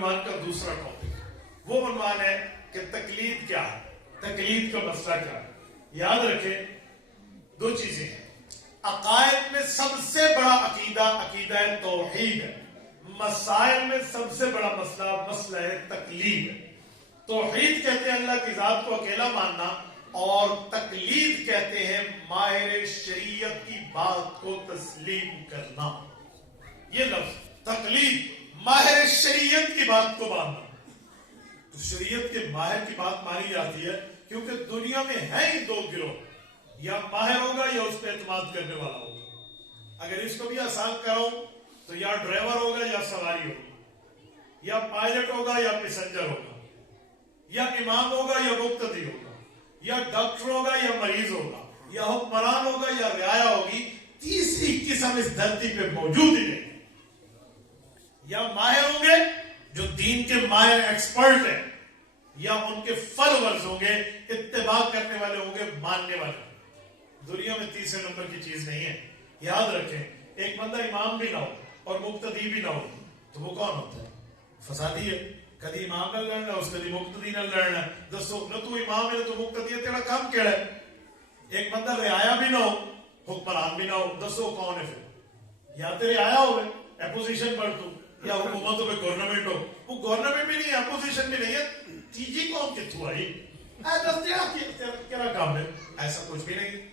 عنوان کا دوسرا ٹاپک، وہ عنوان ہے کہ تقلید کیا ہے، تقلید کا مسئلہ کیا ہے۔ یاد رکھیں دو چیزیں ہیں، عقائد میں سب سے بڑا عقیدہ توحید ہے، مسائل میں سب سے بڑا مسئلہ تقلید ہے۔ توحید کہتے ہیں اللہ کی ذات کو اکیلا ماننا، اور تقلید کہتے ہیں ماہر شریعت کی بات کو تسلیم کرنا۔ یہ لفظ تقلید، ماہر شریعت کی بات کو ماننا۔ تو شریعت کے ماہر کی بات مانی جاتی ہے کیونکہ دنیا میں ہے ہی دو گروہ، یا ماہر ہوگا یا اس پہ اعتماد کرنے والا ہوگا۔ اگر اس کو بھی آسان کراؤں تو یا ڈرائیور ہوگا یا سواری ہوگی، یا پائلٹ ہوگا یا پیسنجر ہوگا، یا امام ہوگا یا مقتدی ہوگا، یا ڈاکٹر ہوگا یا مریض ہوگا، یا حکمران ہوگا یا رعایا ہوگی۔ تیسری قسم اس دھرتی پہ موجود ہی نہیں۔ یا ماہر ہوں گے جو دین کے ماہر ایکسپرٹ ہیں، یا ان کے فالوورز ہوں گے، اتباع کرنے والے ہوں گے، ماننے والے۔ دنیا میں تیسرے نمبر کی چیز نہیں ہے۔ یاد رکھیں ایک بندہ امام بھی نہ ہو اور مقتدی بھی نہ ہو تو وہ کون ہوتا ہے؟ فسادی ہے۔ کدی امام نہ لڑنا اس کدی مقتدی نہ لڑنا، دسو نہ تو امام ہے نہ تو مقتدی ہے، تیرا کام کیڑا ہے؟ ایک بندہ رعایا بھی نہ ہو حکمران بھی نہ ہو، دسو کون ہے پھر؟ یا تو رعایا ہوئے اپوزیشن پر تو، یا حکومتوں پہ گورنمنٹ ہو، وہ گورنمنٹ بھی نہیں ہے اپوزیشن بھی نہیں ہے، تیجی کون کتوں آئی؟ تیرا کام ہے؟ ایسا کچھ بھی نہیں۔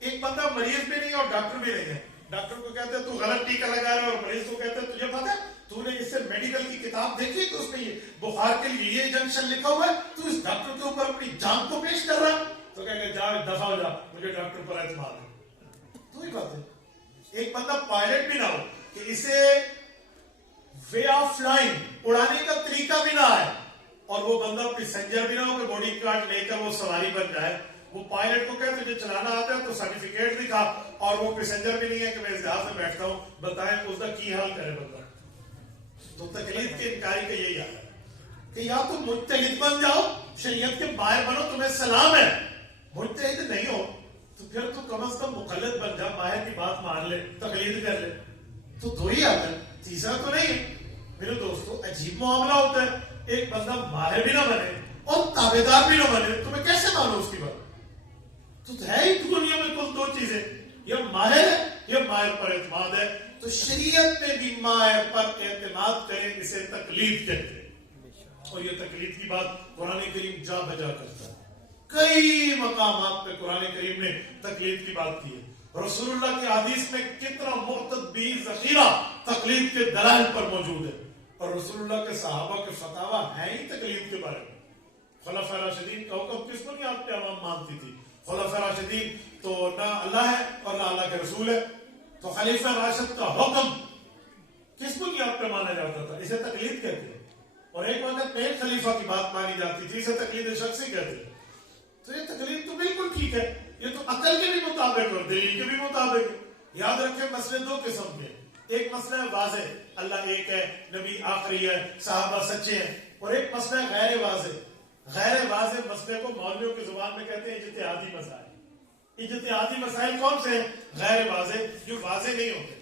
ایک بندہ مریض بھی نہیں اور ڈاکٹر بھی نہیں ہے، ڈاکٹر کو کہتے ہیں تو غلط ٹیکہ لگا رہا ہے، اور مریض کو کہتے ہیں تجھے پتا ہے تو نے اس سے میڈیکل کی کتاب دیکھی تو اس میں یہ بخار کے لیے یہ انجیکشن لکھا ہوا ہے، تو اس ڈاکٹر کے اوپر اپنی جان کو پیش کر رہا ہے؟ تو کہیں گے جا دفع ہو جا، مجھے ڈاکٹر پر اعتماد ہے۔ تو ہی بات ہے۔ ایک بندہ پائلٹ بھی نہ ہو کہ اسے وے آف فلائنگ اڑانے کا طریقہ بھی نہ آئے، اور وہ بندہ پیسنجر بھی نہ ہو کہ باڈی کارڈ لے کر وہ سواری بن جائے، وہ پائلٹ کو کہتے تجھے چلانا آتا ہے تو سرٹیفکیٹ دکھا، اور وہ پیسنجر بھی نہیں ہے کہ میں اس جہاز میں بیٹھتا ہوں، بتائیں اس کا کی حال کرے بندہ؟ تو تقلید کے انکاری کا یہی حال ہے کہ یا تم مجتہد بن جاؤ، شریعت کے ماہر بنو، تمہیں سلام ہے۔ مجتہد نہیں ہو تو پھر تو کم از کم مقلد بن جا، ماہر کی بات مان لے، تقلید کر لے۔ تو دو ہی حال ہے، تیسرا تو نہیں ہے۔ میرے دوستو عجیب معاملہ ہوتا ہے، ایک بندہ ماہر بھی نہ بنے اور تابعدار بھی نہ بنے، تمہیں کیسے مانو اس کی بات؟ تو ہے ہی دنیا میں کل دو چیزیں، یا ماہر ہے یا ماہر پر اعتماد ہے۔ تو شریعت میں بھی ماہر پر اعتماد کریں، اسے تقلید کہتے ہیں۔ اور یہ تقلید کی بات قرآن کریم جا بجا کرتا ہے، کئی مقامات پہ قرآن کریم نے تقلید کی بات کی ہے۔ رسول اللہ کی حدیث میں کتنا معتبر ذخیرہ تقلید کے دلائل پر موجود ہے، اور رسول اللہ کے صحابہ کے فتاوی ہیں ہی تقلید کے بارے میں۔ خلفائے راشدین کا حکم کس کو نہیں آپ پہ عوام مانتی تھی؟ خلفائے راشدین تو نہ اللہ ہے اور نہ اللہ کے رسول ہے، تو خلیفہ راشد کا حکم کس کو نہیں آپ پہ مانا جاتا تھا؟ اسے تقلید کہتے ہیں۔ اور ایک وقت میں ایک خلیفہ کی بات مانی جاتی تھی، اسے تقلید شخصی کہتے ہیں۔ تو یہ تقلید تو بالکل ٹھیک ہے، یہ تو عقل کے بھی مطابق اور دلیل کے بھی مطابق ہے۔ یاد رکھیں مسئلے دو قسم کے، ایک مسئلہ ہے واضح، اللہ ایک ہے، نبی آخری ہے، صحابہ سچے ہیں، اور ایک مسئلہ ہے غیر واضح۔ غیر واضح مسئلے کو مولویوں کی زبان میں کہتے ہیں اجتہادی مسائل۔ اجتہادی مسائل کون سے ہیں؟ غیر واضح، جو واضح نہیں ہوتے۔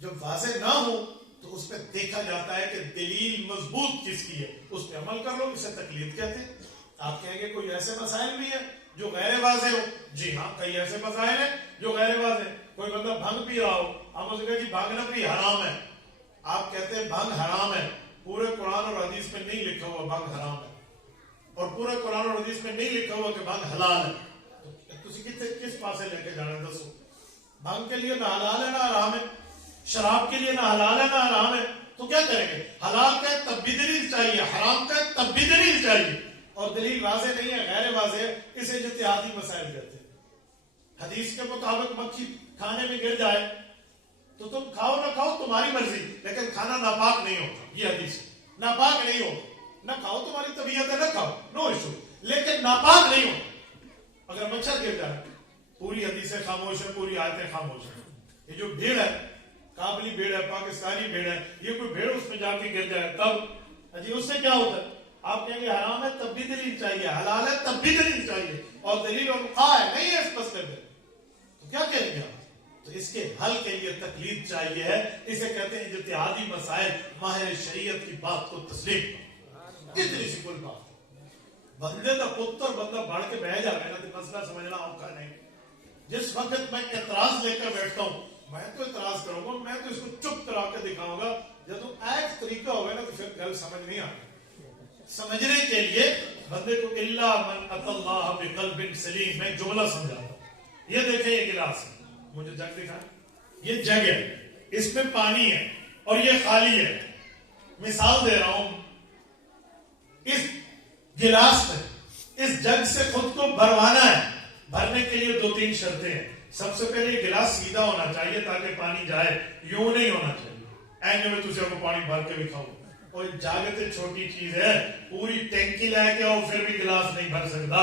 جب واضح نہ ہو تو اس پہ دیکھا جاتا ہے کہ دلیل مضبوط کس کی ہے، اس پہ عمل کر لو، اسے تقلید کہتے ہیں۔ آپ کہیں گے کوئی ایسے مسائل بھی ہیں جو غیر واضح ہو؟ جی ہاں، کئی ایسے مسائل ہیں جو غیر واضح ہیں۔ کوئی بندہ بھنگ پی رہا ہو، ہم اسے کہتے ہیں بھنگ نہ پی، حرام ہے۔ آپ کہتے ہیں بھنگ حرام ہے، پورے قرآن اور حدیث میں نہیں لکھا ہوا بھنگ حرام ہے، اور پورے قرآن اور حدیث میں نہیں لکھا ہوا کہ بھنگ حلال ہے۔ کس پاسے لے کے جانا؟ دسو، بھنگ کے لیے نہ حلال ہے نہ حرام ہے، شراب کے لیے نہ حلال ہے نہ حرام ہے، تو کیا کریں گے؟ حلال کا تب بھی دلیل چاہیے، حرام کا تب بھی دلیل چاہیے، اور دلیل واضح نہیں ہے، غیر واضح ہے، اسے اجتہادی مسائل کہتے ہیں۔ حدیث کے مطابق مکھی کھانے میں گر جائے تو تم کھاؤ نہ کھاؤ تمہاری مرضی، لیکن کھانا ناپاک نہیں ہوتا، یہ حدیث ناپاک نہیں ہوتا۔ نہ کھاؤ تمہاری طبیعت ہے، نہ کھاؤ، نو ایشو، لیکن ناپاک نہیں ہوتا۔ اگر مچھر گر جائے، پوری حدیثیں خاموش ہیں، پوری آیتیں خاموش ہیں۔ یہ جو بھیڑ ہے، کابلی بھیڑ ہے، پاکستانی بھیڑ ہے، یہ کوئی بھیڑ اس میں جا کے گر جائے تب جی اس سے کیا ہوتا ہے؟ آپ کہیں گے حرام ہے تب بھی دلیل چاہیے، حلال ہے تب بھی دلیل چاہیے، اور دلیل اور ہے نہیں ہے اس مسئلے میں، تو کیا کہیں گے آپ؟ تو اس کے حل کے لیے تقلید چاہیے ہے. اسے کہتے ہیں اجتہادی مسائل ماہر شریعت کی بات کو تسلیم. کتنی سی کوئی بات بندے کا پتر بندہ بڑھ کے بہ جائے نا تو مسئلہ سمجھنا اوکھا نہیں. جس وقت میں اعتراض لے کر بیٹھتا ہوں میں تو اعتراض کروں گا, میں تو اس کو چپ کرا کے دکھاؤں گا. جب تو ایک طریقہ ہوگا نا تو پھر گل سمجھ نہیں آتی. سمجھنے کے لیے بندے کو الا من اتى الله بقلب سلیم. میں جملہ سمجھاتا ہوں. یہ دیکھیں یہ گلاس ہے, مجھے جگ دکھا, یہ جگ ہے, اس میں پانی ہے اور یہ خالی ہے. مثال دے رہا ہوں, اس گلاس میں اس جگ سے خود کو بھروانا ہے. بھرنے کے لیے 2-3 شرطیں ہیں. سب سے پہلے یہ گلاس سیدھا ہونا چاہیے تاکہ پانی جائے, یوں نہیں ہونا چاہیے اینجو میں تجھے کو پانی بھر کے بھی کھاؤں. اور جاگتے چھوٹی چیز ہے, پوری ٹینکی لے کے آؤ پھر بھی گلاس نہیں بھر سکتا.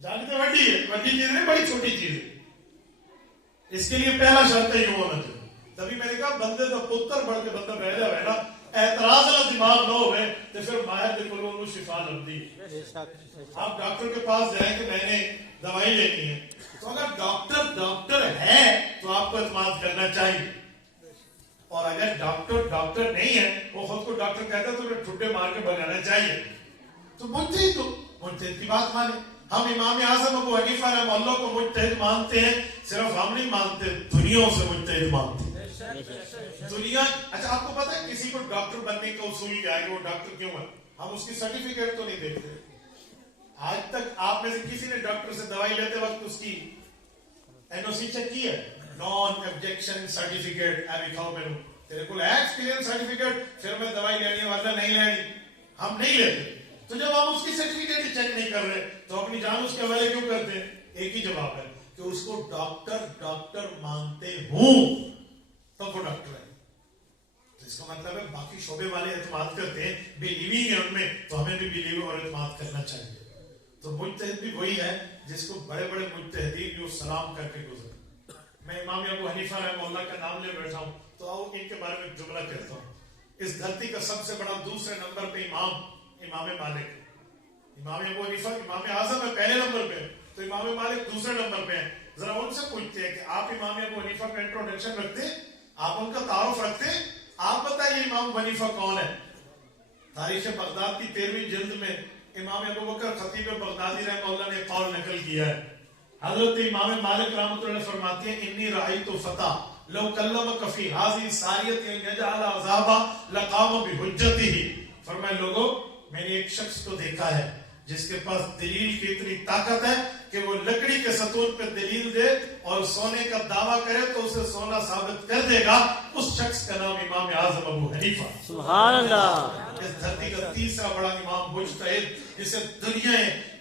جاگتے وڈی ہے, وڈی چیز نہیں, بڑی چھوٹی چیز ہے. اس کے لیے پہلا شرط ہے یوں ہونا چاہیے. تبھی میں نے کہا بندے کا پتر بڑھ کے بندہ بہ جائے نا, اعتراض نہ دماغ نہ ہوئے تو پھر ماہر دے کو شفا لبدی. آپ ڈاکٹر کے پاس جائیں کہ میں نے دوائی لینی ہے, تو اگر ڈاکٹر ہے تو آپ کو اعتماد کرنا چاہیے. اور اگر ڈاکٹر نہیں ہے, وہ خود کو ڈاکٹر کہتا ہے تو انہیں ٹھڈے مار کے بگانا چاہیے. تو مجتہد کی بات مانے. ہم امام اعظم ابو حنیفہ رحمہ اللہ کو مجتہد مانتے ہیں. صرف ہم نہیں مانتے, دنیا سے مجتہد مانتے ہیں. دنیا, اچھا آپ کو پتا ہے کسی کو ڈاکٹر بننے کا اصول کیا ہے کہ وہ ڈاکٹر کیوں ہے؟ ہم اس کی سرٹیفکیٹ تو نہیں دیکھتے. آج تک آپ میں سے کسی نے ڈاکٹر سے دوائی لیتے وقت اس کی NOC چیک کی ہے؟ نان آبجیکشن سرٹیفکیٹ دکھاؤ میرے تیرے کو ایکسپیرینس سرٹیفکیٹ, پھر میں دوائی لینی والا نہیں لینی, ہم نہیں لیتے. تو جب ہم اس کی سرٹیفکیٹ چیک نہیں کر رہے تو اپنی جان اس کے حوالے کیوں کرتے ہیں؟ ایک ہی جواب ہے کہ اس کو ڈاکٹر مانتے ہوں تب وہ ڈاکٹر ہے. تو اس کا مطلب ہے باقی شعبے والے اعتماد کرتے ہیں, بلیونگ ہے ان میں, تو ہمیں بھی بلیو اور اعتماد کرنا چاہیے. تو مجتہد بھی وہی ہے جس کو بڑے بڑے مجتہدین جو سلام کر کے گزرے. میں امام ابو حنیفہ رحمہ اللہ کا نام لے بیٹھا ہوں تو آؤ ان کے بارے میں جملہ کہتا ہوں. اس دھرتی کا سب سے بڑا دوسرے نمبر پہ امام مالک. امام ابو حنیفہ امام اعظم ہے پہلے نمبر پہ, تو امام مالک دوسرے نمبر پہ ہیں. ذرا ان سے پوچھتے ہیں کہ آپ امام ابو حنیفہ کا انٹروڈکشن رکھتے ہیں, آپ ان کا تعارف رکھتے ہیں, آپ بتائیے امام حنیفہ کون ہے؟ تاریخ بغداد کی 13ویں جلد میں امام ابو بکر خطیب بغدادی رحمہ اللہ نے قول نقل کیا ہے. حضرت امام مالک رحمۃ اللہ فرماتے ہیں انی رأیت فتى لو کلمک فی هذه الساریۃ ان یجعل عذابا لقام بحجته. فرمائے لوگوں, میں نے ایک شخص کو دیکھا ہے جس کے پاس دلیل کی اتنی طاقت ہے کہ وہ لکڑی کے ستون پہ دلیل دے اور سونے کا دعویٰ کرے تو اسے سونا ثابت کر دے گا. اس شخص کا نام امام اعظم ابو حنیفہ. سبحان اللہ. اس دھرتی کا تیسرا بڑا امام مجتہد جسے دنیا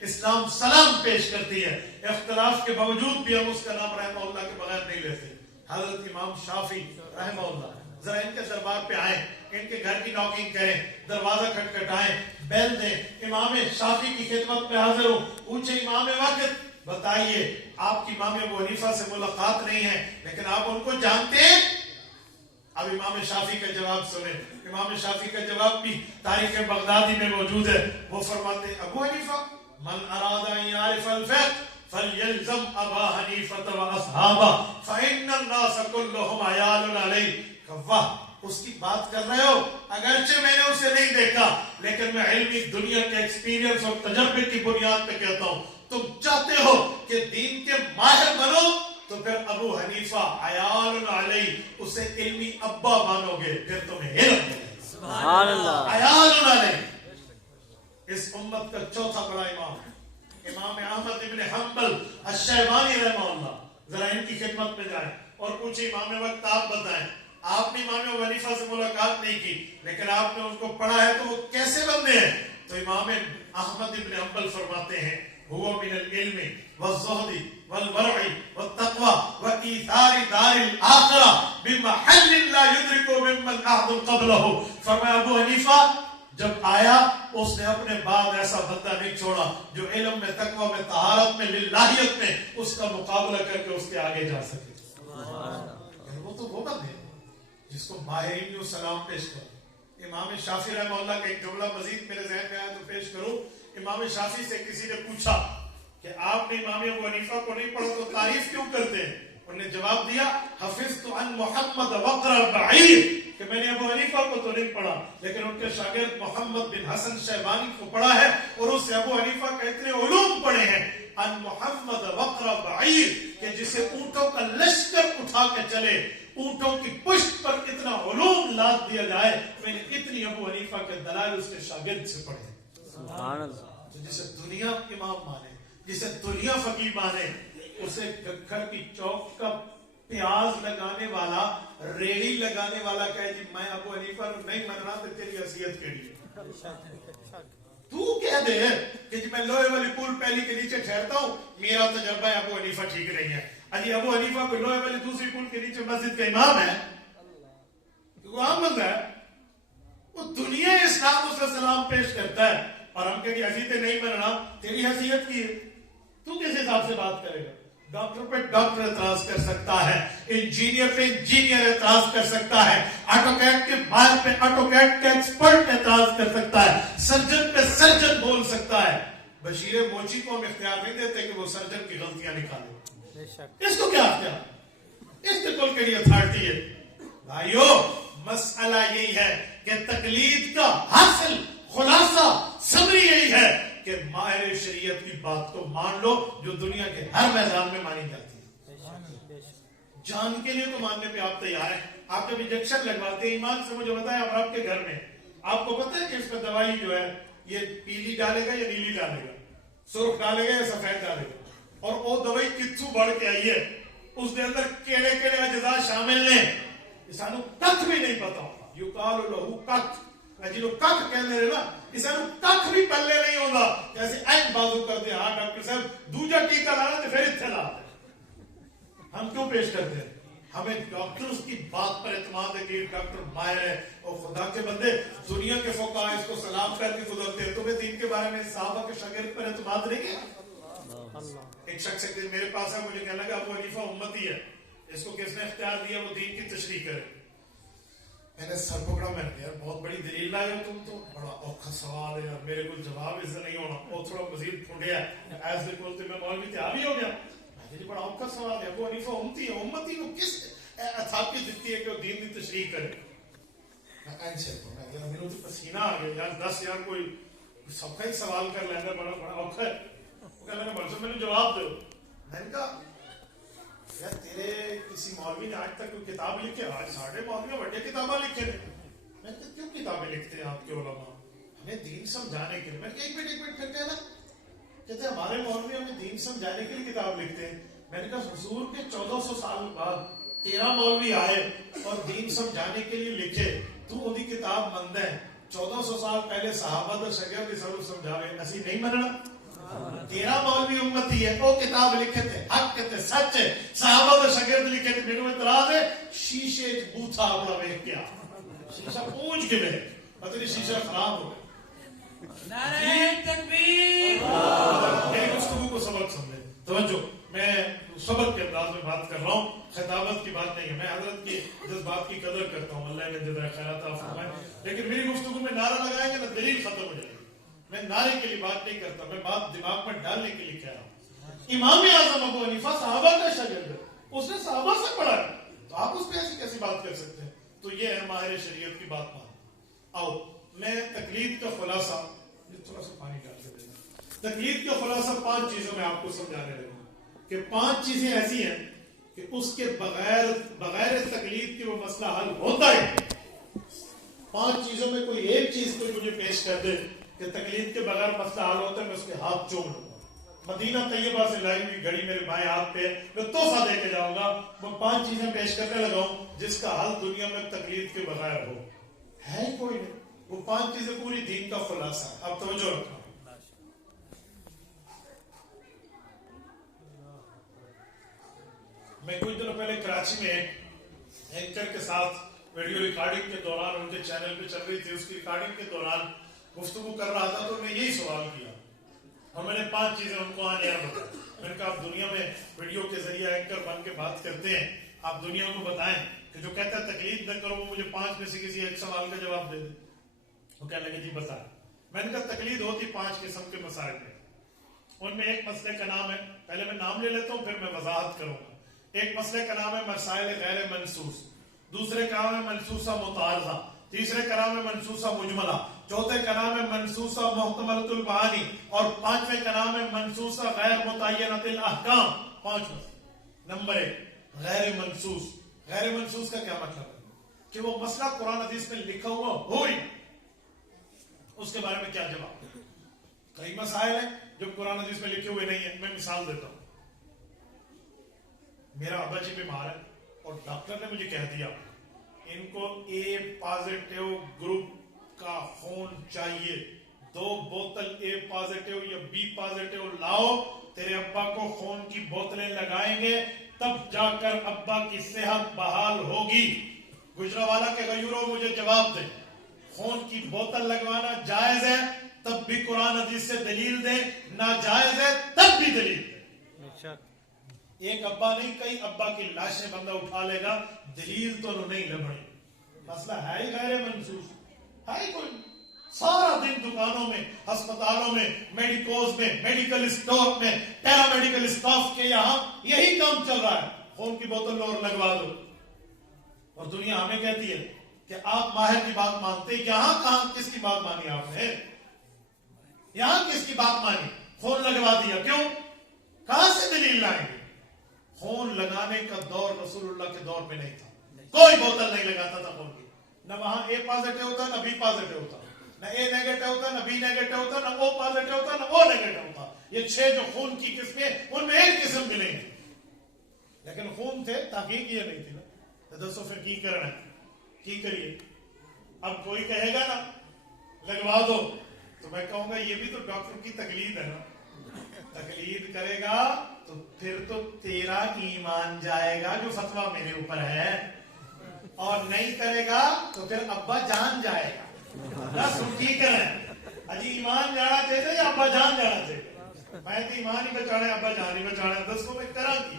اسلام سلام پیش کرتی ہے. اختلاف کے باوجود بھی ہم اس کا نام رحمہ اللہ کے بغیر نہیں لیتے. حضرت امام شافعی رحمہ اللہ. ذرا ان کے دربار پہ آئیں, ان کے گھر کی ناکنگ کریں, دروازہ کھٹکھٹائیں, بیل دیں, امام شافعی کی خدمت میں حاضر ہوں, پوچھیں امام وقت بتائیے آپ کی امام ابو حنیفہ سے ملاقات نہیں ہے لیکن آپ ان کو جانتے ہیں؟ اب امام شافعی کا جواب سنیں. امام شافعی کا جواب بھی تاریخ بغدادی میں موجود ہے. وہ فرماتے ہیں ابو حنیفہ من اراد ان يعرف الفقه فليلزم ابا حنیفہ واصحابہ فان الناس كلهم عيال عليه. واہ, اس کی بات کر رہے ہو, اگرچہ میں نے اسے نہیں دیکھا لیکن میں علمی دنیا کے ایکسپیرینس اور تجربے کی بنیاد پہ کہتا ہوں تم چاہتے ہو کہ دین کے ماہر بنو تو پھر ابو حنیفہ عیال علیہ اسے علمی ابا مانو گے, پھر تمہیں علم ملے گا. سبحان اللہ. عیال علیہ اس امت کا چوتھا بڑا امام امام احمد ابن حنبل الشیبانی رحمہ اللہ. ذرا ان کی خدمت میں جائیں اور پوچھیں امام وقت آپ بتائیں, آپ نے امام ابو حنیفہ سے ملاقات نہیں کی لیکن آپ نے ان کو پڑھا ہے تو وہ کیسے بندے ہیں؟ تو امام احمد ابن حنبل فرماتے ہیں هو من العلم والزہد والورع والتقوى وإيثار دار الآخرة بمحل لا يدرك ممن أحد قبله. فرمایا ابو حنیفہ جب آیا اس نے اپنے بعد ایسا بندہ نہیں چھوڑا جو علم میں, تقوی میں, طہارت میں, للہیت میں اس کا مقابلہ کر کے اس کے آگے جا سکے. وہ تو وہ بندے جس کو ماہرین کو سلام پیش کرو. امام شافعی رحمہ اللہ کا ایک جملہ مزید میرے ذہن میں آیا تو پیش کروں. امام شافعی سے کسی نے پوچھا کہ آپ نے امام ابو حنیفہ کو نہیں پڑھا تو تعریف کیوں کرتے ہیں؟ انہوں نے جواب دیا حفظت عن محمد وقر البعیر، کہ میں نے ابو حنیفہ کو تو نہیں پڑھا لیکن ان کے شاگرد محمد بن حسن شیبانی کو پڑھا ہے، اور اس سے ابو حنیفہ کے اتنے علوم پڑھے ہیں ان محمد وقر بعیر، کہ جسے اونٹوں کا لشکر اٹھا کے چلے، اونٹوں کی پشت پر اتنا علوم لاد دیا جائے، میں نے اتنی ابو حنیفہ کے دلائل اس کے شاگرد سے پڑھے۔ سبحان اللہ۔ تو جسے دنیا امام مانے، جسے دنیا فقیہ مانے، اسے گکھر کی چوک کا پیاز لگانے والا، ریڑی لگانے والا کہے جی میں ابو حنیفہ نہیں من رہا تو تیری حیثیت کے لیے تو کہہ دے کہ جی میں لوہے والی پول پہلی کے نیچے ٹھہرتا ہوں، میرا تجربہ ہے ابو حنیفہ ٹھیک نہیں ہے۔ اجی ابو حنیفہ کوئی لوہے والی دوسری پول کے نیچے مسجد کا امام ہے، وہ عام بندہ ہے، وہ دنیا اسلام اس کا سلام پیش کرتا ہے، اور ہم کہیں حیثیتیں نہیں من رہا، تیری حیثیت کی ہے، تو کس حساب سے بات کرے گا؟ ڈاکٹر پہ ڈاکٹر اعتراض کر سکتا ہے، انجینئر پہ انجینئر اعتراض کر سکتا ہے، آٹوکیڈ کے ماہر پہ آٹوکیڈ کے ایکسپرٹ اعتراض کر سکتا ہے، سرجن پہ سرجن بول سکتا ہے۔ بشیر موچی کو ہم اختیار نہیں دیتے کہ وہ سرجن کی غلطیاں نکالے، اس کو کیا اختیار؟ اس کے کل کے لیے اتھارٹی ہے۔ بھائیو مسئلہ یہی ہے کہ تقلید کا حاصل خلاصہ سمری یہی ہے کہ ماہر شریعت کی بات کو مان لو جو دنیا کے ہر میدان میں مانی جاتی ہے۔ جان کے لیے تو ماننے پہ آپ تیار ہیں، آپ جب انجیکشن لگواتے ہیں ایمان سے مجھے بتائیں آپ کے گھر میں آپ کو پتہ ہے کہ اس کا دوائی جو ہے یہ پیلی ڈالے گا یا نیلی ڈالے گا، سرخ ڈالے گا یا سفید ڈالے گا، اور وہ دوائی کتوں بڑھ کے آئی ہے، اس کے اندر کیڑے کیڑے اجزاء شامل ہیں، سانو کچھ بھی نہیں پتا ہوتا۔ یقال لہو کچھ، جنہوں کک کہنے رہے نا، اسے کک بھی پلے نہیں ہوگا، جیسے این بازو کرتے ہیں، ہاں ڈاکٹر صاحب دوجہ ٹیکہ لانا تو پھر اتھے لاتے ہیں۔ ہم کیوں پیش کرتے ہیں؟ ہمیں ڈاکٹرز کی بات پر اعتماد ہے کہ ڈاکٹر ماہر ہے، اور خدا کے بندے دنیا کے فقہاء اس کو سلام کر کے گزرتے ہیں، تمہیں دین کے بارے میں صحابہ کے شاگرد پر اعتماد نہیں ہے؟ ایک شخص میرے پاس ہے، مجھے کہنے لگا ابو حنیفہ امتی ہے، اس کو کس نے اختیار دیا وہ دین کی تشریح کرے؟ میں نے سر پکڑا، میں نے کہا یار بہت بڑی دلیل لائے ہو تم تو، بڑا اوکھا سوال ہے یار، میرے کو جواب اس سے نہیں ہونا، وہ تھوڑا مزید پھنڈیا ہے، ایسے بولتے میں مولوی تیاری ہو گیا، میں بڑا اوکھا سوال ہے، ابو حنیفہ امتی ہے، امتی کو کس اتھارٹی دیتی ہے کہ وہ دین کی تشریح کرے؟ میں ایسے پکڑا یار، میرے تو پسینہ آ گیا یار، 10 یار کوئی سب کا ہی سوال کر لینا بڑا اوکھا ہے۔ وہ کہہ لگا بلسے میں نے جواب دو، میں نے کہا یار تیرے کسی مولوی نے آج تک کوئی کتاب لکھی ہے؟ آج ساڑھے مولوی بڑے کتابیں لکھے ہیں۔ میں نے کیوں کتابیں لکھتے ہیں آپ کے علماء؟ ہمیں دین سمجھانے کے لیے۔ میں نے ایک منٹ پھر کہنا کہتے ہیں ہمارے مولوی ہمیں دین سمجھانے کے لیے کتاب لکھتے ہیں۔ میں نے کہا حضور کے 1400 سال بعد 13 مولوی آئے اور دین سمجھانے کے لیے لکھے، تو ان کی کتاب مند ہے۔ 1400 سال پہلے صحابہ تو شاگرد ضرور سمجھاوے، اسی نہیں مننا۔ 13 مولوی امتی ہے، وہ کتاب لکھے تھے، حق کہتے سچ ہے، صحابہ تو شاگرد لکھے تھے، میرے اعتراض ہے شیشے بوتھا اپنا ویک کیا، شیشہ پونچھ کے میں پتہ نہیں شیشہ خراب ہو گیا۔ نعرہ تکبیر! میری گفتگو کو سبق سمجھے، توجہ، میں سبق کے انداز میں بات کر رہا ہوں، خطابت کی بات نہیں ہے، میں حضرت کی جذبات کی قدر کرتا ہوں، اللہ نے جزائے خیر عطا فرمائے، لیکن میری گفتگو میں نعرہ لگائیں گے نا دلیل ختم ہو جائے گی۔ میں نعرے کے لیے بات نہیں کرتا، میں بات دماغ پر ڈالنے کے لیے کہہ رہا ہوں۔ امام اعظم ابو حنیفہ صحابہ کا شاگرد ہے، اس نے صحابہ سے پڑھا ہے، تو آپ اس پہ ایسی کیسی بات کر سکتے ہیں؟ تو یہ ہے ماہر شریعت کی بات مان۔ آؤ میں تقلید کا خلاصہ، تھوڑا سا پانی ڈال کے دینا، تقلید کا خلاصہ 5 چیزوں میں آپ کو سمجھانے لگا کہ 5 چیزیں ایسی ہیں کہ اس کے بغیر تقلید کے وہ مسئلہ حل ہوتا ہے۔ 5 چیزوں میں کوئی ایک چیز کوئی مجھے پیش کر دے کہ تقلید کے بغیر مسئلہ حل ہوتا ہے، میں اس کے ہاتھ چوم لوں گا۔ مدینہ طیبہ سے لائی ہوئی گھڑی میرے بائیں ہاتھ پہ، میں تحفہ دے کے جاؤں گا، وہ 5 چیزیں پیش کرنے لگا ہوں جس کا حل دنیا میں تقلید کے بغیر ہو، ہے ہی کوئی نہیں۔ وہ 5 چیزیں پوری دین کا خلاصہ ہے۔ اب توجہ رکھنا، میں کچھ دنوں پہلے کراچی میں اینکر کے ساتھ ویڈیو ریکارڈنگ کے دوران، ان کے چینل پہ چل رہی تھی، اس کی ریکارڈنگ کے دوران گفتگو کر رہا تھا، تو انہوں نے یہی سوال کیا اور میں نے 5 چیزیں ان کو آنے بتائی۔ میں نے کہا آپ دنیا میں ویڈیو کے ذریعے اینکر بن کے بات کرتے ہیں، آپ دنیا کو بتائیں کہ جو کہتا ہے تقلید نہ کرو وہ مجھے 5 میں سے کسی ایک سوال کا جواب دے دے۔ وہ کہنے لگے جی بتا۔ میں نے کہا تقلید ہوتی 5 قسم کے مسائل میں، ان میں ایک مسئلے کا نام ہے، پہلے میں نام لے لیتا ہوں پھر میں وضاحت کروں گا. ایک مسئلے کا نام ہے مسائل غیر منصوص، دوسرے کا نام ہے منصوصہ متعارضہ، تیسرے کا نام ہے منصوصہ مجملہ، چوتھے کا نام ہے منصوصہ محتملۃ المعانی، اور پانچویں کا نام ہے منصوصہ غیر متعینۃ الاحکام. 5 مسئلے. نمبر 1 غیر منصوص. غیر منصوص کا کیا مطلب ہے؟ کہ وہ مسئلہ قرآن حدیث میں لکھا ہوا ہو ہی اس کے بارے میں کیا جواب. کئی مسائل ہیں جو قرآن حدیث میں لکھے ہوئے نہیں ہیں. میں مثال دیتا ہوں. میرا ابا جی بیمار ہے اور ڈاکٹر نے مجھے کہہ دیا ان کو اے پازیٹیو گروپ کا خون چاہیے، 2 بوتل اے پازیٹیو یا بی پازیٹیو لاؤ، تیرے ابا کو خون کی بوتلیں لگائیں گے تب جا کر ابا کی صحت بحال ہوگی. گجرانوالہ کے غیوروں مجھے جواب دیں، خون کی بوتل لگوانا جائز ہے تب بھی قرآن حدیث سے دلیل دیں، ناجائز ہے تب بھی دلیل دیں. ایک ابا نہیں کئی ابا کی لاشیں بندہ اٹھا لے گا، دلیل تو نہیں لبڑی. مسئلہ ہے ہی غیر منصوص، ہے ہی کوئی. سارا دن دکانوں میں، ہسپتالوں میں، میڈیکوز میں، میڈیکل اسٹور میں، پیرامیڈیکل اسٹاف کے یہاں یہی کام چل رہا ہے. خون کی بوتل اور لگوا دو. اور دنیا ہمیں کہتی ہے کہ آپ ماہر کی بات مانتے. یہاں کہاں کس کی بات مانی آپ نے؟ یہاں کس کی بات مانی؟ خون لگوا دیا. کیوں؟ کہاں سے دلیل لائیں گے؟ خون لگانے کا دور رسول اللہ کے دور میں نہیں تھا. کوئی بوتل نہیں لگاتا تھا خون کی. نہ وہاں اے پازیٹیو ہوتا نہ بی پازیٹیو ہوتا، نہ اے نیگیٹو ہوتا نہ بی نیگیٹو ہوتا، نہ او پازیٹیو ہوتا نہ او نیگیٹو ہوتا. یہ 6 جو خون کی قسمیں ان میں ایک قسم ملیں گے. لیکن خون تھے، تحقیق یہ نہیں تھی نا. تو دسو پھر کی کرنا ہے؟ کی کریے. اب کوئی کہے گا نا لگوا دو تو میں کہوں گا یہ بھی تو ڈاکٹر کی تقلید ہے نا. تقلید کرے گا تو پھر تو تیرا ایمان جائے گا جو فتویٰ میرے اوپر ہے، اور نہیں کرے گا تو پھر ابا جان جائے گا. کی کریں اجی ایمان جانا چاہیے یا ابا جان جانا چاہیے؟ میں تو ایمان ہی بچانا، ابا جان ہی بچانا. دسو میں کرا کی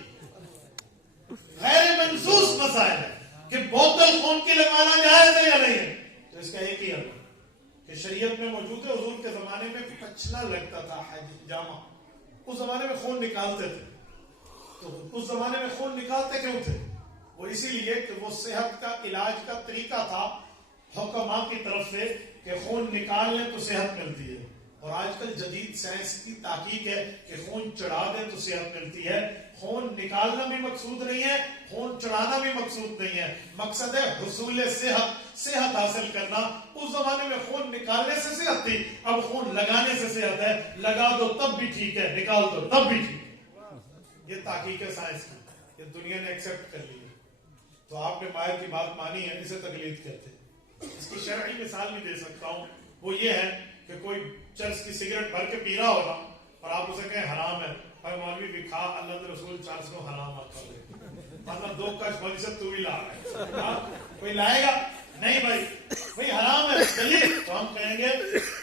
غیر منصوص مسائل ہے کہ بوتل خون کی لگوانا جائز ہے یا نہیں ہے. تو اس کا ایک ہی حل کہ شریعت میں موجود ہے. حضور کے زمانے میں پچھلا لگتا تھا جامع، اس زمانے میں خون نکالتے تھے. تو اس زمانے میں خون نکالتے کیوں تھے؟ وہ اسی لیے کہ وہ صحت کا علاج کا طریقہ تھا حکماء کی طرف سے کہ خون نکال لیں تو صحت ملتی ہے. اور آج کل جدید سائنس کی تحقیق ہے کہ خون چڑھا دیں تو صحت ملتی ہے. خون نکالنا بھی مقصود نہیں ہے، خون چڑھانا بھی مقصود نہیں ہے. مقصد ہے حصول صحت حاصل کرنا. اس زمانے میں خون نکالنے سے صحت تھی، اب خون لگانے سے صحت ہے. لگا دو تب بھی ٹھیک ہے، نکال دو تب بھی ٹھیک ہے. یہ تحقیق ہے سائنس کی، یہ دنیا نے ایکسپٹ کر لی ہے. تو آپ نے ماہر کی بات مانی ہے، اسے تقلید کہتے ہیں. اس کی شرعی مثال بھی دے سکتا ہوں. وہ یہ ہے کہ کوئی چرس کی سگریٹ بھر کے پی رہا ہوگا اور آپ اسے کہیں حرام ہے، اور مولوی بھی کھا، اللہ کے رسول چرس کو حرام آتا ہے. مطلب 2 کش بولی سے تو بھی لا رہا ہے، کوئی لائے گا نہیں بھائی حرام ہے دلیل. تو ہم کہیں گے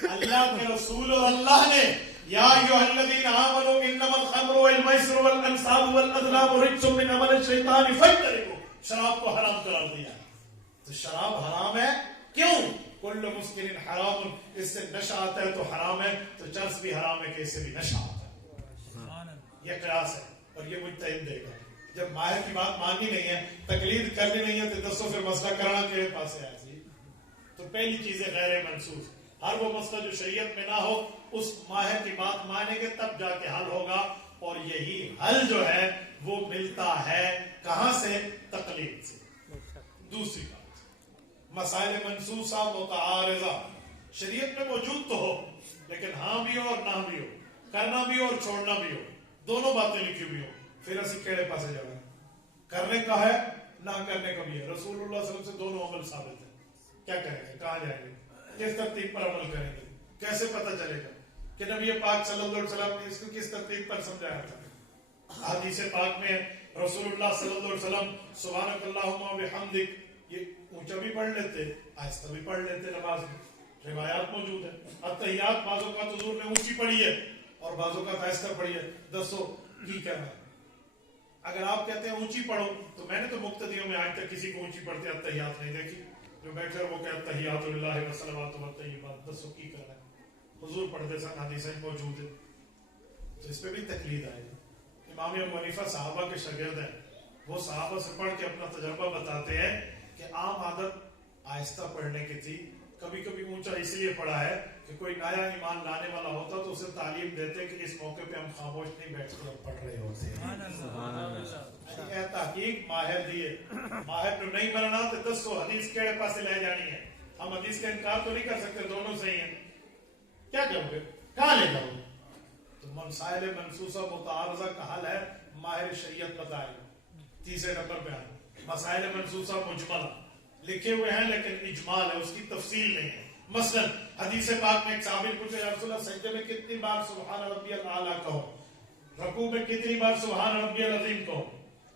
اللہ کے رسول اور اللہ نے یا ایھا الذین آمنوا انما الخمر والمیسر والانصاب والازلام رجس من عمل الشیطان فاجتنبوہ، شراب کو حرام قرار دیا. تو شراب حرام ہے کیوں؟ کل مسکر حرام، اس سے نشہ آتا ہے تو حرام ہے. تو چرس بھی حرام ہے کہ اس سے بھی نشہ آتا ہے. یہ قیاس ہے اور یہ مجتہد دے گا. جب ماہر کی بات ماننی نہیں ہے، تقلید کرنی نہیں ہے، تو دسو پھر مسئلہ کرنا کے پاس ہے. تو پہلی چیز ہے غیر منصوص. ہر وہ مسئلہ جو شریعت میں نہ ہو اس ماہر کی بات مانیں گے تب جا کے حل ہوگا. اور یہی حل جو ہے وہ ملتا ہے کہاں سے؟ تقلید سے. دوسری بات مسائل منصوصہ متعارضہ شریعت میں موجود تو ہو لیکن ہاں بھی ہو اور نہ بھی ہو، کرنا بھی ہو اور چھوڑنا بھی ہو، دونوں باتیں لکھی ہوئی ہو. پھر اسی کیڑے پاسے جانا ہے. کرنے کا ہے نہ کرنے کا بھی ہے. رسول اللہ صلی اللہ علیہ وسلم سے دونوں عمل ثابت ہے. کیا کریں گے؟ کہاں جائیں گے؟ کس ترتیب پر عمل کریں گے؟ کیسے پتہ چلے گا کہ نبی پاک صلی اللہ علیہ وسلم نے اس کو کس ترتیب پر سمجھایا تھا؟ حدیث پاک میں رسول اللہ صلی اللہ علیہ وسلم سبحانک اللہم و بحمدک یہ اونچا بھی پڑھ لیتے، آہستہ بھی پڑھ لیتے. نماز میں روایات موجود ہے. التحیات بعضوں کا حضور نے اونچی پڑھی ہے اور بعضوں کا آہستہ پڑھی ہے. دسو کی کہنا ہے؟ اگر آپ کہتے ہیں اونچی پڑھو تو میں نے تو مقتدیوں میں آج تک کسی کو اونچی پڑھتے التحیات نہیں دیکھی. جو بیٹھے وہ کہتے التحیات للہ والصلوات والطیبات. دسو کی کرنا ہے؟ حضور پڑھتے سن، حدیثیں موجود ہے. تو اس پہ بھی تقلید آئے گی. امام ابو حنیفہ صحابہ کے شاگرد ہیں, وہ صحابہ سے پڑھ کے اپنا تجربہ بتاتے ہیں کہ عام عادت آہستہ پڑھنے کی تھی, کبھی کبھی اونچا اس لیے پڑھا ہے کہ کوئی نیا ایمان لانے والا ہوتا تو اسے تعلیم دیتے کہ اس موقع پہ ہم خاموش نہیں بیٹھتے, ہم پڑھ رہے ہوتے ہیں. اے تحقیق ماہر دیے, ماہر نو نہیں بننا تو دس کو حدیث کیڑے پاسے لے جانی ہے. ہم حدیث کا انکار تو نہیں کر سکتے, دونوں صحیح ہیں. کیا کرو گے, کہاں لے جاؤ گے؟ تو مسائل منصوصہ متعارضہ کا حل ہے ماہر شریعت بتائے گا. تیسرے نمبر پہ آئے مسائل منصوصہ مجملہ لکھے ہوئے ہیں لیکن اجمال ہے, اس کی تفصیل نہیں ہے. مثلا حدیث پاک میں ایک صحابی پوچھے یا رسول اللہ سجدے میں کتنی بار سبحان ربی الاعلیٰ کہو, رکوع میں کتنی بار سبحان ربی العظیم کہو؟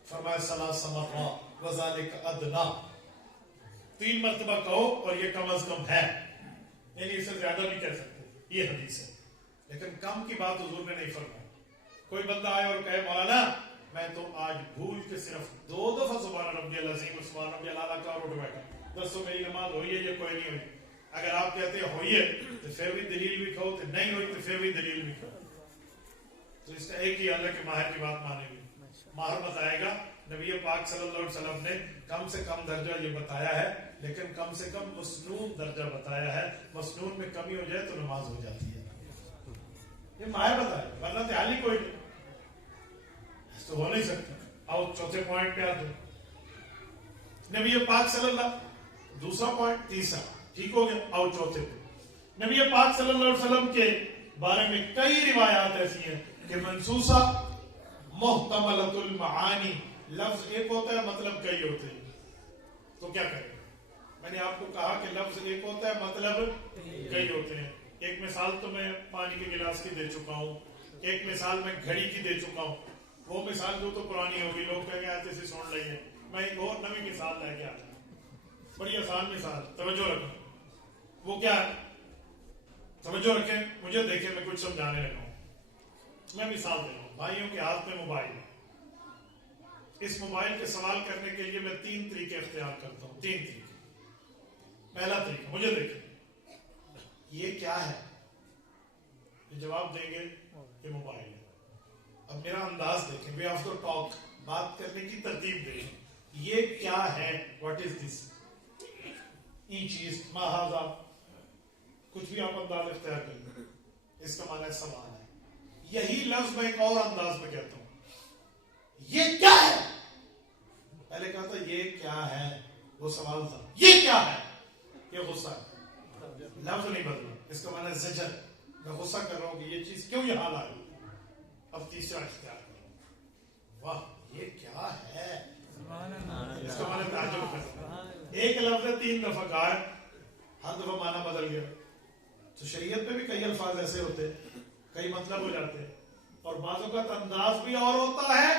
فرمایا ثلاث مرات وذالک ادنی, 3 مرتبہ کہو اور یہ کم از کم ہے, یعنی اس سے زیادہ بھی کہہ سکتے, یہ حدیث ہے. لیکن کم کی بات حضور نے نہیں فرمائی. کوئی بندہ آئے اور کہے مولانا میں تو آج بھول کے صرف 2 دفعہ سبحان ربی العظیم اور سبحان ربی الاعلیٰ کا اور اٹھ بیٹھا, دسو میری نماز ہوئی ہے یا کوئی نہیں ہوئی؟ اگر آپ کہتے ہیں ہوئی ہے تو پھر بھی دلیل بھی کہو, تو نہیں ہوئی تو پھر بھی دلیل بھی کہو. تو اس کا ایک ہی حل ہے کہ ماہر کی بات مانے گی. ماہر بتائے گا. نبی پاک صلی اللہ علیہ وسلم نے کم سے کم درجہ یہ بتایا ہے, لیکن کم سے کم مسنون درجہ بتایا ہے. مسنون میں کمی ہو جائے تو نماز ہو جاتی ہے. یہ ماہر بتائے, ورنہ تو حال ہی کوئی نہیں, تو ہو نہیں سکتا. آؤ چوتھے پوائنٹ پہ آ جاؤ. نبی پاک صلی اللہ, دوسرا پوائنٹ, تیسرا ٹھیک ہو گیا. آؤ چوتھے پہ. نبی پاک صلی اللہ علیہ وسلم کے بارے میں کئی روایات ایسی ہیں کہ منصوصہ محتملۃ المعانی, لفظ ایک ہوتا ہے مطلب کئی ہوتے ہیں. تو کیا کریں؟ میں نے آپ کو کہا کہ لفظ ایک ہوتا ہے مطلب کئی ہوتے ہیں. ایک مثال تو میں پانی کے گلاس کی دے چکا ہوں, ایک مثال میں گھڑی کی دے چکا ہوں. وہ مثال جو تو پرانی ہوگی, لوگ کہیں گے ایسے سے سن رہی ہے. میں ایک اور نئی مثال لے کے آتا ہوں, بڑی آسان مثال, توجہ رکھیں. وہ کیا ہے؟ توجہ رکھیں, مجھے دیکھیں, میں کچھ سمجھانے لگا ہوں. میں مثال دے رہا ہوں. بھائیوں کے ہاتھ میں موبائل ہے. اس موبائل کے سوال کرنے کے لیے میں 3 طریقے اختیار کرتا ہوں. 3 طریقے. پہلا طریقہ, مجھے دیکھیں, یہ کیا ہے؟ یہ جواب دیں گے یہ موبائل ہے. اب میرا انداز دیکھیں, وے آف دا ٹاک, بات کرنے کی ترتیب دیکھیں. یہ کیا ہے؟ واٹ از دس؟ یہ چیز ماہذا, کچھ بھی آپ انداز اختیار کریں, اس کا معنی سوال ہے. یہی لفظ میں ایک اور انداز میں کہتا ہوں, یہ کیا ہے. پہلے کہا تھا یہ کیا ہے, وہ سوال تھا. یہ کیا ہے؟ یہ غصہ ہے. لفظ نہیں بدلا, اس کا معنی زجر. میں غصہ کر رہا ہوں کہ یہ چیز کیوں یہ حال آئی. اب تیسرا اختیار کرو, واہ یہ کیا ہے, اس کا معنی تعجب کرنا. ایک لفظ 3 دفعہ کہا ہے, ہر دفعہ معنی بدل گیا. تو شریعت میں بھی کئی الفاظ ایسے ہوتے ہیں, کئی مطلب ہو جاتے ہیں, اور بعض اوقات انداز بھی اور ہوتا ہے